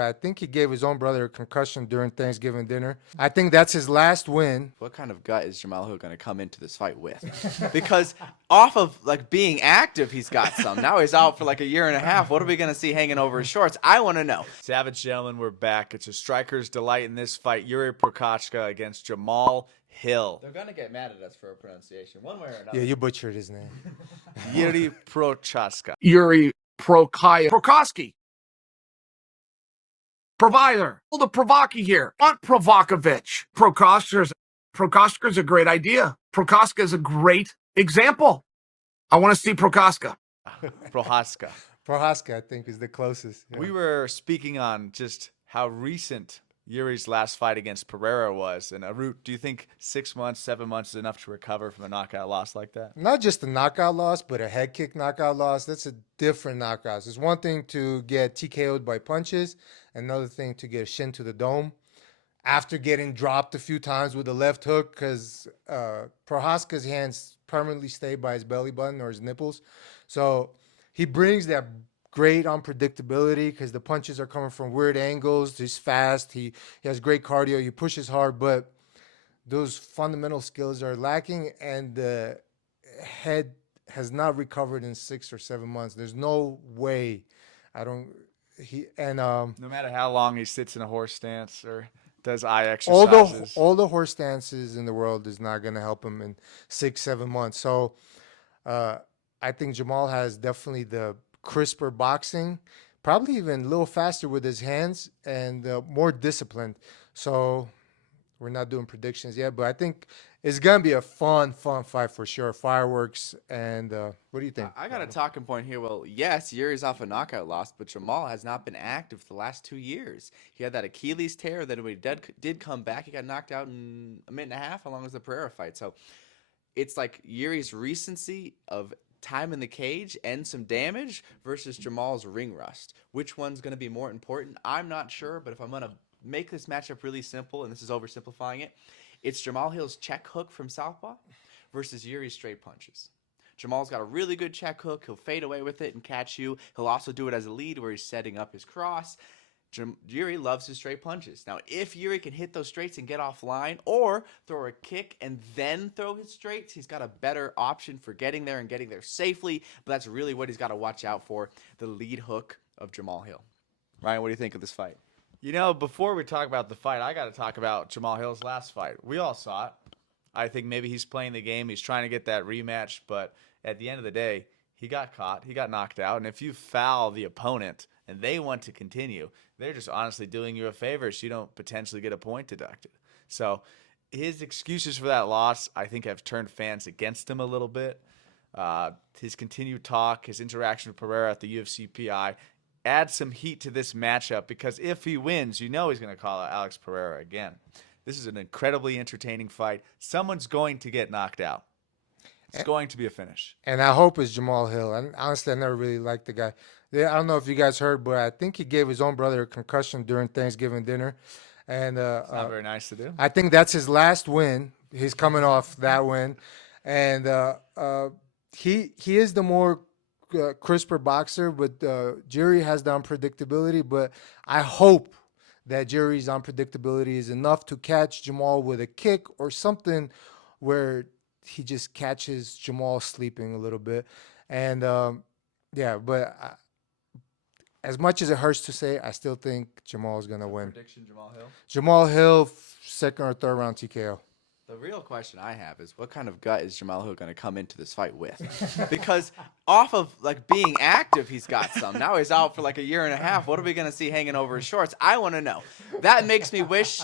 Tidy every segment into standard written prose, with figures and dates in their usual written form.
I think he gave his own brother a concussion during Thanksgiving dinner. I think that's his last win. What kind of gut is Jamal Hill going to come into this fight with? Because off of like being active, he's got some. Now he's out for like a year and a half. What are we going to see hanging over his shorts? I want to know. Savage gentlemen, we're back. It's a striker's delight in this fight. Jiri Prochazka against Jamal Hill. They're going to get mad at us for a pronunciation, one way or another. Yeah, you butchered his name. Jiri Prochazka. Yuri Prokoski. Provider. The Provoki here. Not Provokovich. Prokoska's a great idea. Prokoska is a great example. I want to see Prokoska. Prochazka. Prohaska, I think, is the closest. Yeah. We were speaking on just how recent Yuri's last fight against Pereira was. And Arut, do you think 6 months, 7 months is enough to recover from a knockout loss like that? Not just a knockout loss, but a head kick knockout loss. That's a different knockout. It's one thing to get TKO'd by punches, another thing to get a shin to the dome after getting dropped a few times with a left hook, because Prohaska's hands permanently stay by his belly button or his nipples. So he brings that great unpredictability because the punches are coming from weird angles. He's fast. He has great cardio. He pushes hard, but those fundamental skills are lacking, and the head has not recovered in 6 or 7 months. There's no way. I don't. He and No matter how long he sits in a horse stance or does eye all exercises. the horse stances in the world is not going to help him in 6-7 months. So I think Jamal has definitely the crisper boxing, probably even a little faster with his hands and more disciplined. So we're not doing predictions yet, but I think it's gonna be a fun fight for sure. Fireworks and what do you think? I got a talking point here. Well, yes, Yuri's off a knockout loss, but Jamal has not been active for the last 2 years. He had that Achilles tear. Then when he did come back, he got knocked out in a minute and a half, along with the Pereira fight. So it's like Yuri's recency of time in the cage and some damage versus Jamal's ring rust. Which one's going to be more important? I'm not sure, but if I'm going to make this matchup really simple, and this is oversimplifying it, it's Jamal Hill's check hook from southpaw versus Yuri's straight punches. Jamal's got a really good check hook. He'll fade away with it and catch you. He'll also do it as a lead where he's setting up his cross. Jiri loves his straight punches. Now, if Jiri can hit those straights and get offline or throw a kick and then throw his straights, he's got a better option for getting there and getting there safely. But that's really what he's got to watch out for, the lead hook of Jamal Hill. Ryan, what do you think of this fight? You know, before we talk about the fight, I got to talk about Jamal Hill's last fight. We all saw it. I think maybe he's playing the game. He's trying to get that rematch. But at the end of the day, he got caught. He got knocked out. And if you foul the opponent and they want to continue, they're just honestly doing you a favor so you don't potentially get a point deducted. So his excuses for that loss, I think, have turned fans against him a little bit. His continued talk, his interaction with Pereira at the UFC PI, add some heat to this matchup because if he wins, you know he's going to call out Alex Pereira again. This is an incredibly entertaining fight. Someone's going to get knocked out. It's going to be a finish. And I hope it's Jamal Hill. And honestly, I never really liked the guy. I don't know if you guys heard, but I think he gave his own brother a concussion during Thanksgiving dinner. And It's not very nice to do. I think that's his last win. He's coming off that win. And he is the more crisper boxer, but Jiri has the unpredictability. But I hope that Jiri's unpredictability is enough to catch Jamal with a kick or something where he just catches Jamal sleeping a little bit. And but as much as it hurts to say, I still think Jamal is going to win. Prediction, Jamal Hill? Jamal Hill, second or third round TKO. The real question I have is what kind of gut is Jamal Hill going to come into this fight with? Because off of like being active, he's got some. Now he's out for like a year and a half. What are we going to see hanging over his shorts? I want to know. That makes me wish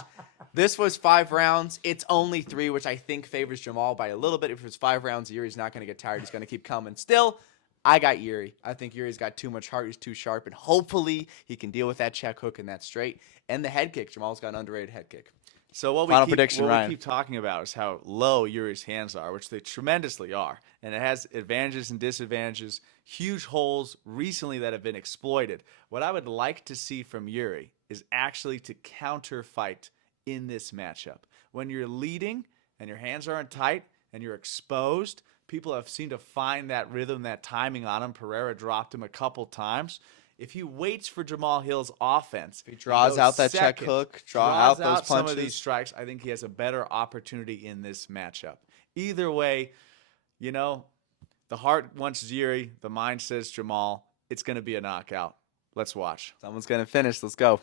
this was 5 rounds. It's only 3, which I think favors Jamal by a little bit. If it was 5 rounds, Yuri's not going to get tired. He's going to keep coming. Still, I got Jiri. I think Yuri's got too much heart. He's too sharp. And hopefully he can deal with that check hook and that straight. And the head kick. Jamal's got an underrated head kick. So what we keep talking about is how low Yuri's hands are, which they tremendously are. And it has advantages and disadvantages, huge holes recently that have been exploited. What I would like to see from Jiri is actually to counter fight in this matchup. When you're leading and your hands aren't tight and you're exposed, people have seemed to find that rhythm, that timing on him. Pereira dropped him a couple times. If he waits for Jamal Hill's offense, He draws goes out that check second, hook, draw draws out those some of punches. these strikes, I think he has a better opportunity in this matchup. Either way, you know, the heart wants Jiri, the mind says Jamal. It's going to be a knockout. Let's watch. Someone's gonna finish. Let's go.